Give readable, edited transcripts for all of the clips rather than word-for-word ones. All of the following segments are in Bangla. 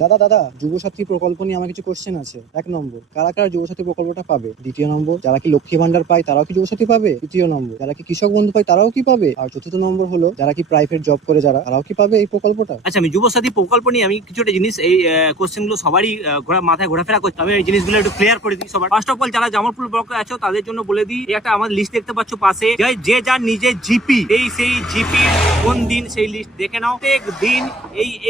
দাদা দাদা, যুবসাথী প্রকল্প নিয়ে আমার কিছু কোশ্চেন আছে। 1 নম্বর, কারা কারা যুবসাথী প্রকল্পটা পাবে? 2য় নম্বর, যারা কি লক্ষ্মী ভান্ডার পায় তারাও কি যুবসাথী পাবে? 3য় নম্বর, যারা কি কৃষক বন্ধু পায় তারাও কি পাবে? আর 4র্থ নম্বর হলো, যারা কি প্রাইভেট জব করে যারা, তারাও কি পাবে এই প্রকল্পটা? আচ্ছা, আমি যুবসাথী প্রকল্প নিয়ে আমি কিছুটা জিনিস এই কোশ্চেন গুলো সবারই মাথায় ঘোরাফেরা করছে। আমি এই জিনিসগুলো একটু ক্লিয়ার করে দিই সবার। ফার্স্ট অফ অল, যারা জামালপুর ব্লকে আছো তাদের জন্য বলে দিই, এই একটা আমাদের লিস্ট দেখতে পাচ্ছ পাশে, যে যার নিজের জিপি, সেই জিপি কোন দিন সেই লিস্ট দেখে নাও। প্রত্যেক দিন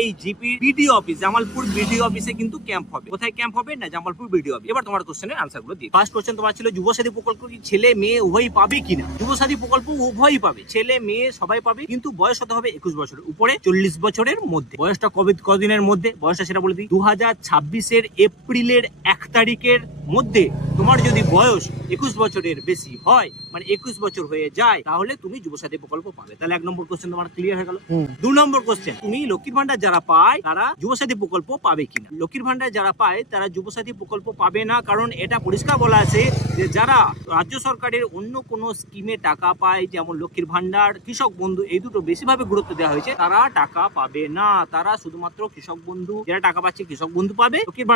এই GP BDO office, Jamalpur BDO অফিসে কিন্তু ক্যাম্প হবে। কোথায় ক্যাম্প হবে? না, জামালপুর বিডিও অফিস। এবার তোমার কোশ্চেনের আনসার গুলো দিই। ফার্স্ট কোশ্চেন তোমার ছিল, যুবসাথী প্রকল্প কি ছেলে মেয়ে উভয়ই পাবে কিনা? যুবসাথী প্রকল্প উভয়ই পাবে, ছেলে মেয়ে সবাই পাবে, কিন্তু বয়স হতে হবে 21 বছরের উপরে, 40 বছরের মধ্যে। বয়সটা কদিনের মধ্যে বয়সটা সেটা বলে দিই। 2026 এপ্রিলের 1 তারিখের মধ্যে তোমার যদি বয়স 21 বছরের বেশি হয়, মানে 21 বছর হয়ে যায়, তাহলে তুমি যুবসাথী প্রকল্প পাবে। তাহলে 1 নম্বর কোশ্চেন তোমার ক্লিয়ার হয়ে গেল। 2 নম্বর কোশ্চেন, তুমি লক্ষ্মীর ভান্ডার যারা পায় তারা যুবসাথী প্রকল্প পাবে কিনা? লক্ষ্মীর ভান্ডার যারা পায় তারা যুবসাথী প্রকল্প পাবে না, কারণ এটা পরিষ্কার বলা আছে যে যারা রাজ্য সরকারের অন্য কোনো স্কিমে টাকা পায়, যেমন লক্ষ্মীর ভান্ডার, কৃষক বন্ধু, এই দুটো বেশিভাবে গুরুত্ব দেওয়া হয়েছে, তারা টাকা পাবে না। তারা শুধুমাত্র কৃষক বন্ধু যারা টাকা পাচ্ছে কৃষক বন্ধু পাবে, লক্ষ্মীর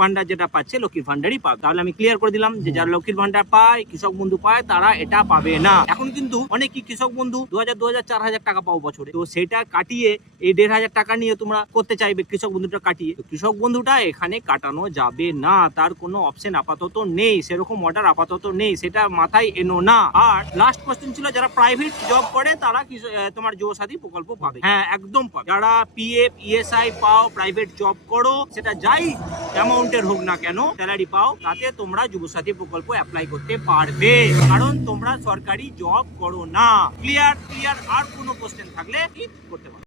ভান্ডার যেটা পাচ্ছে লক্ষ্মীর ভান্ডারই পাবে। তাহলে আমি ক্লিয়ার করে দিলাম যে যারা লক্ষ্মীর ভান্ডার পায়, কৃষক বন্ধু পায়, তারা এটা পাবে না। এখন কিন্তু অনেকেই কৃষক বন্ধু 2000, 4,000 টাকা পাবো বছরে, তো সেটা কাটিয়ে এই 1,500 টাকা নিয়ে তোমরা করতে চাইবে কৃষক বন্ধুটা কাটিয়ে। তো কৃষক বন্ধুটা এখানে কাটানো যাবে না, তার কোনো অপশন আপাতত নেই, সেরকম অর্ডার আপাতত নেই, সেটা মাথায় এনো না। আর লাস্ট কোশ্চেন ছিল, যারা প্রাইভেট জব করে তারা তোমার যুবসাথী প্রকল্প পাবে। হ্যাঁ, একদম পাবে। যারা পিএফ ইএসআই পাও, প্রাইভেট জব করো, সেটা যাই অ্যামাউন্টের হোক না কেন, স্যালারি পাও, তাতে তোমরা যুবসাথী প্রকল্প অ্যাপ্লাই করতে পারবে, কারণ তোমরা সরকারি জব করো না। ক্লিয়ার? আর কোনো কোশ্চেন থাকলে করতে পারো।